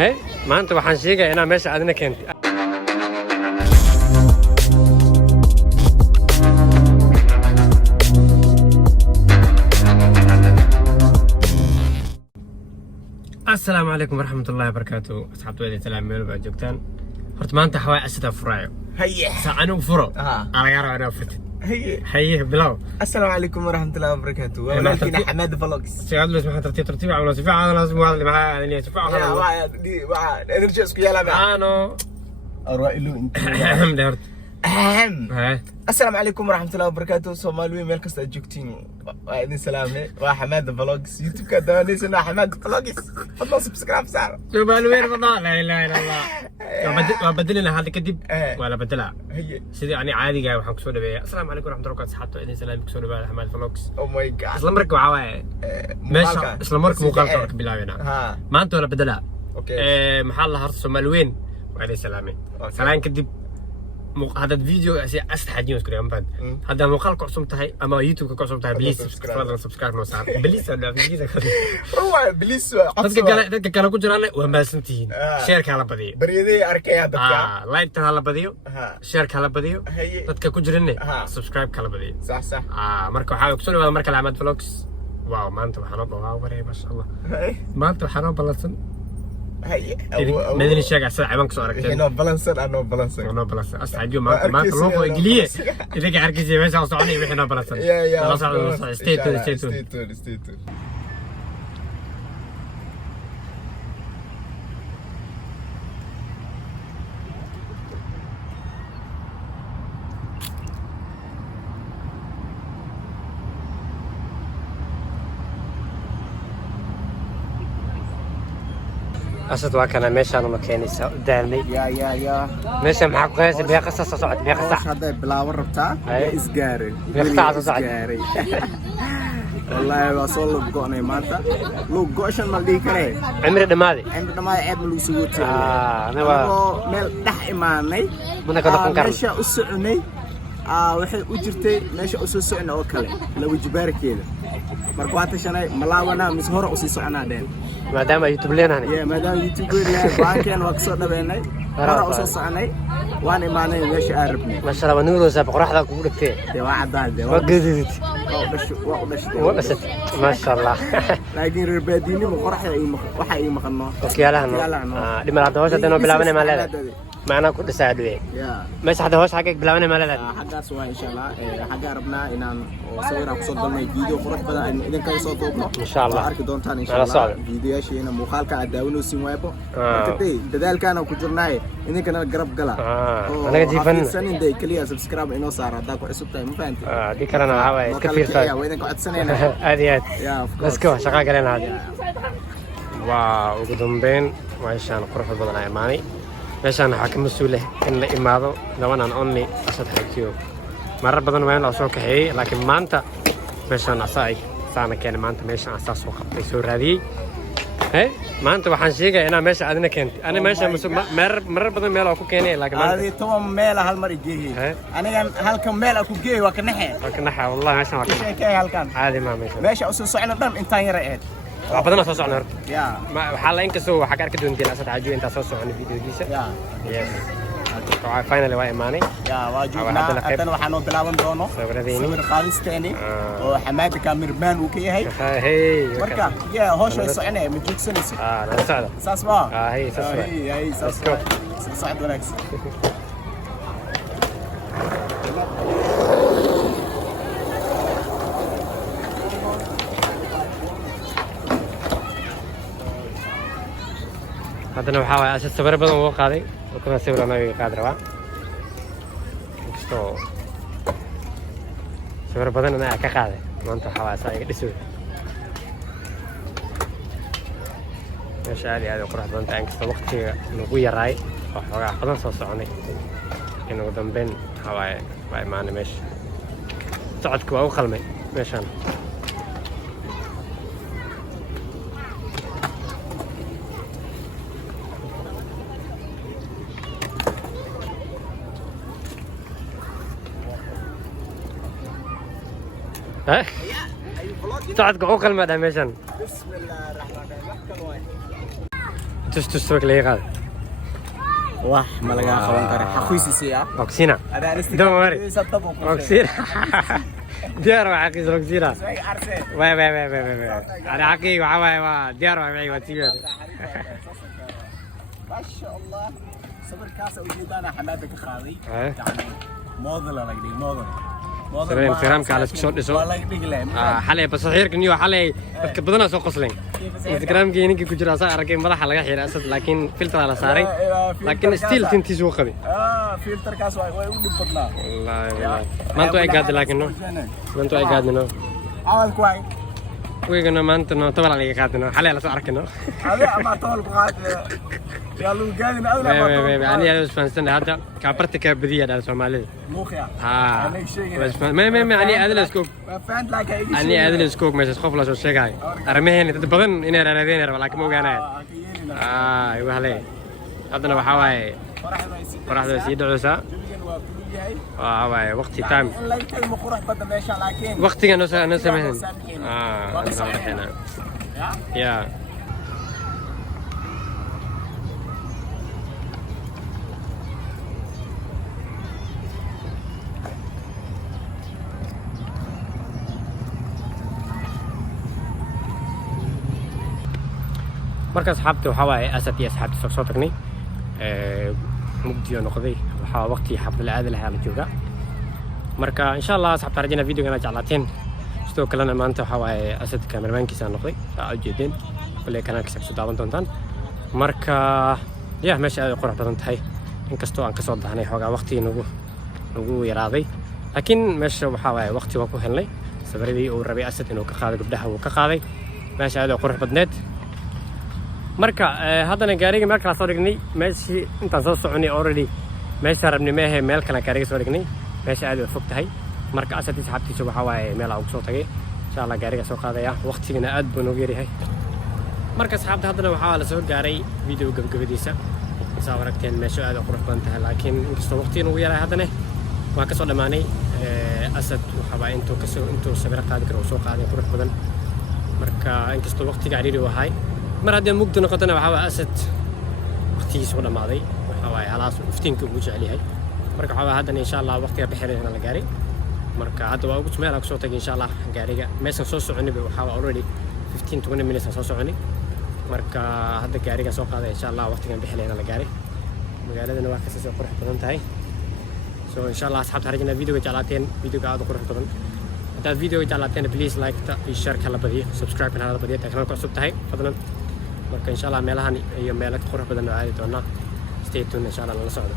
هاي ما أنت وحنشيجة أنا ماشي عادنا كنت السلام عليكم ورحمة الله وبركاته. أصحاب ويدي سلام ميلو بعد جوكتان. هرت ما أنت حواي أسد فرايو. هيا. سأنو فرو. أنا يارو أنا فتت. هيا بلاو. السلام عليكم ورحمة الله وبركاته. ولكن حماد فلوكس. سياد ليش ما ترتيب عمله سفاعة لازم واحد معاه يعني سفاعة. يا إنرجي سكيا لا. أنا. أروح له أنت. دهرت. السلام عليكم ورحمة الله وبركاته. سومالوي ملكست أجوكتين. وعيدين سلامة. وحماد فلوكس. يوتيوب كده نسينا حماد فلوكس. فضل سبسكرايب سعر. سومالوي فضل لا إله إلا الله. بدلنا هذا كدب ولا بدلها. هي. سيدي يعني عادي جاي وحنا كسونا بيه. السلام عليكم ورحمة الله وبركاته. صحته عيدين سلام كسونا بيه حماد فلوكس. أو ماي جاد. إسلام مركب عواي. ماشي. إسلام مركب مقالك بلاوينا. ما أنت ولا بدلها. أوكي. محل هرت سومالوين وعيدين سلامة. سلام كدب. هذا الفيديو أسد حاجين كده فهمت هذا مقال كعصم تهاي أما يوتيوب كعصم تهاي بليز سبسكرايب نوصل بليز ولا بليز هو بليز dadka kala ku jiraan waa maasantiin sheerka la badiyo bariyadii arkay dadka like ta la badiyo sheerka la badiyo dadka ku jirane subscribe kala badiyo صح marka waxa ku soo dhawaada marka Ahmed Vlogs waaw maanta waxaan oo wareey ma sha Allah maanta waxaan oo balansan هي مدني شاقع ساعة بنك صارك أنا بلنسر أنا بلنسر أستعجوا ما تلوفوا إنجليزية إذا كان عركزي بس أوصلني وإحنا بلنسر يا stay tuned أسد واكنا ماشان ومكاني دالني يا ماشي معك قياس بيا قصص صعد بيا قصص هذا بلا وربتا إسقاري بيا قصص صعد والله وصل بقوني ماتا لو قوشن مالدي كره عمري دمادي عيب ملو سوتي أنا مال دح إيماني من كنا كنكرم ماشي أسعني waxay u jirtay meesha u soo socon oo kale la wajbaarkeeda marka waata shanay malaawana mis hore u sii soconaa dheen maadaama youtube leenahay maadaama youtube leenahay baankeen waa soo dhabeynay hore u soo soconay waan imaanay meesha aan rabnay ma sha Allah nuuro saab qoraxda ku dhigtay waa cadaan waa geedid waa dhashay ma sha Allah laakiin reerbaadiini ma qoraxda waxa ay maqano okiyalahan dhimaad hawsha dano bilaabanay ma leedahay معنا كل ساعة دوي. مش حدا هوش حقك بلاونا ما لا. حقا سوا إن شاء الله حقا ربنا إن صورة قصدنا فيديو فرح بدأ إذا كان يصوتونا. إن شاء الله. أركي دون تاني إن شاء الله. فيديو شيء إن مخالك عداونو سيموابو. كتير بدال كانوا كجرناي إذا كنا قرب قلا. أنا جيفن. سنين ده كليا سبسكرايب إنه صار هذاك وعسوب تايم فهمت. دي كنا هواي كثير صار. وإذا كنت سنين. هذه. بس كوا شقاق لنا هذه. واو قدوم بين وعيشان قرفة بدنا إيماني. meeshaan waxaa ka mas-uul ah in la imaado labanaan only asad xajiyo marar badan waa in la soo kaxeeyey laakiin maanta meeshaan saana keenay maanta meeshaan asaa soo qabtay soo raadiyey maanta waxaan sheegaya inaa meesha adina keentay ani meesha marar badan meel oo ku keenay laakiin maanta adii toban meel hal mar igeeyay anigan halkan meel ku geeyay waa ka naxay wallahi meeshaan waa ka naxay halkan caadi ma meesha u soo socno dhan intaan yar aad وعبدنا صوص عن هرت. ما حالا إنك سو حكار كده ندير أسد عجوا أنت صوص عن الفيديو ديسة. فاينل واي ماني. واجبنا أتنا وحنا بلاون دونو. صور خالص تاني. وحماد كاميرمان وكي هي. مركا هوش يصعنا من جوك سنس. لا سعد. ساسوا. هي ساسوا. هي ساسوا. سعد ونكس. هذا نوع حاوي أساس سوبر بدن وقاضي وكنا سوبر نوعي قادر وا كستو سوبر بدن أنا كقاضي ما أنت حاوي سايق دسوي مش عادي هذا قرح بدن تانك كستو وقتي نقوي راي وحوي بدن صوص عني إنه قدام بين حاوي باي معنا مش صعدك أو خلمي مش أنا صعد قوقل ما داميشن بسم الله الرحمن الرحيم تستوك لي غاد واح ما لقى خوان كره حخويسي سيا اوكسينا هذا الاستيك دون وري يسطبوا اوكسينا ديار عقيز اوكسينا عرسه واي انا عقي وعواي ديار معي وتيجي ما شاء الله صبر كاسه وجدانا حمادك خالي ايه يعني موضله لقدي موضله سبين انستغرامك على تكسور ديسو والله يقلم حالي بس خيرك نيو حالي dadka badana soo qosleen instagramkii ninka ku jira saa aragay madaxa laga xiray asad laakiin filter la saaray laakiin still tintiis uu qabay filter kaas way u dhib badnaa wallahi maanta ay gaad laakiin no maanta ay gaadno awal kuway weygana maanta no tabal laga qaadno xalay la soo arkayno hada ama tool ku qaad يا لو قاعدين أنا أنا فانستن هذا كابرت كبدية على الصومالي موخيا ما أنا هذا السكوك فهمت لك أنا هذا السكوك مش خوف لا شو شيء جاي أرميه هنا تبغن إن أنا ذين ولا كم وجانا أيوة هلا هذا أنا بحاول فرح سيد عسى واي وقتي تام وقتي أنا سمعين أنا سمعين يا marka asxaabta waxa waaye asad iyo asxaabta soo tagnay mugdiyo noqday waxa waqti xaflad aad lahaa la jooga marka insha Allah asxaabta rajana videoga jeclaateen sidoo kalena maanta waxa waaye asad cameramankiisa noqday saa ujeedeen kullee kanaalkiisa ku daawan doontaan marka yaa meesha aad qurux badan tahay inkastoo aan ka soo daahnay xogaa waqti nagu yaraaday laakiin meesha waxa waaye waqti waa ku helnay sabaradii uu rabay asad inuu ka qaado gabdhaha uu ka qaaday meesha aad qurux badneed marka haddana gaariga meel kala soo dhignay meeshii intaan soo soconay already meesha rabnay ma ahe meel kale gaariga soo dhignay meesha aad u fog tahay marka asadii saxaabtiisa waxa waaye meel aan soo tagay insha Allah gaariga soo qaadaya waqtigana aad buu noogu yaryahay marka saxaabta haddana waxa la soo gaaray video gabagabadiisa saa aragteen meesha aad u qurux badan tahay laakiin inkastoo waqtiga nagu yaray haddana waan ka soo dhamaanay asad waxa waaye intuu sawir qaadi karo soo qaaday qurux badan marka inkastoo waqtiga cariiri wahay mar haddii mugdi noqotana waxa waa asad waqtigiisa u dhamaaday waxa waaye halaas iftiinka ugu jecel yahay marka waxa haddana insha Allah waqtiga bixinayna la gaaray marka hadda waa ugu meel aan soo tagay insha Allah gaariga meeshan soo soconay waxa waa already 15-20 minutes soo soconay marka hadda gaariga soo qaaday insha Allah waqtigan bixinayna la gaaray magaaladana waa ka soo qurux badan tahay so insha Allah asxaabta rajana videoga jeclaateen videoga aad u qurux badan haddaad videoga jeclaateen please like ta iyo share kala badiyo subscribe kana badiyo kanaalka cusub tahay fadlan marka insha Allah meelahan iyo meelo qurux badan oo aadi doona stay tuned insha Allah la socdo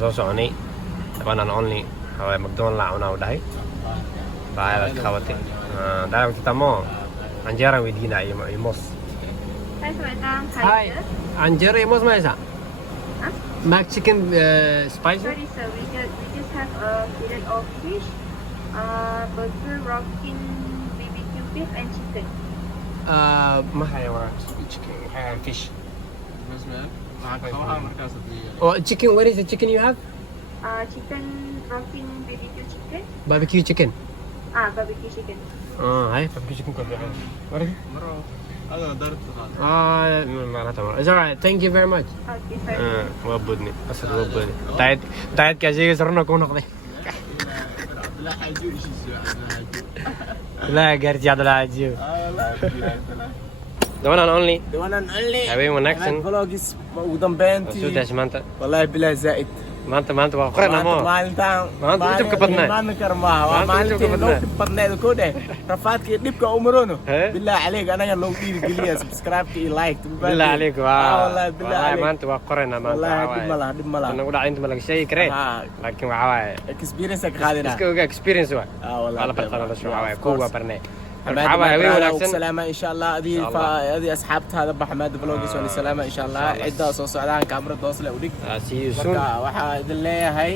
soo soconay tabanan only hawa McDonald's una udahay baayada khawatay daawti tamo anjera wediina iyo mos Hi anjera iyo mos maisa mac chicken spicy Sorry sir, we just have a fillet of fish, burger, rockin, BBQ beef and chicken. maxay waa chicken fish oh chicken what is the chicken you have Chicken, rockin, BBQ chicken. barbecue chicken Barbecue chicken. هاي barbecue chicken كله what is it ما تمام it's alright thank you very much Okay, sorry. وابدني أسد وابدني دايت كذي يزرنا كون أخذي لا قرتي هذا لا عجيب والله the one and only the one and only habeen wanaagsan vlogs ugu dambeyntii soo daas maanta wallahi bilaa zaid maanta waa qorana mo maalintaan maanta dhibka badnaa maalintan karmaa waa maalintii dhibka badneed ku dheh rafaadkii dhibka umarono bilaa عليك anaga loo dhiiri geliya subscribe iyo like bilaa عليك waa wallahi bilaa maanta waa qorana maanta wallahi dhib malaha nagu dhacay inta ma laga sheegi karee laakiin waxa waaye experience ka qaadina iska oga experience waa wallahi ala bartana la soo waxa ku waa barnay سلامة إن شاء الله هذه أصحاب هذا بحمد فلوجز ولا سلامة إن شاء الله عدة صوص عدان كاميرا توصل أوديك see you soon واحد اللي هاي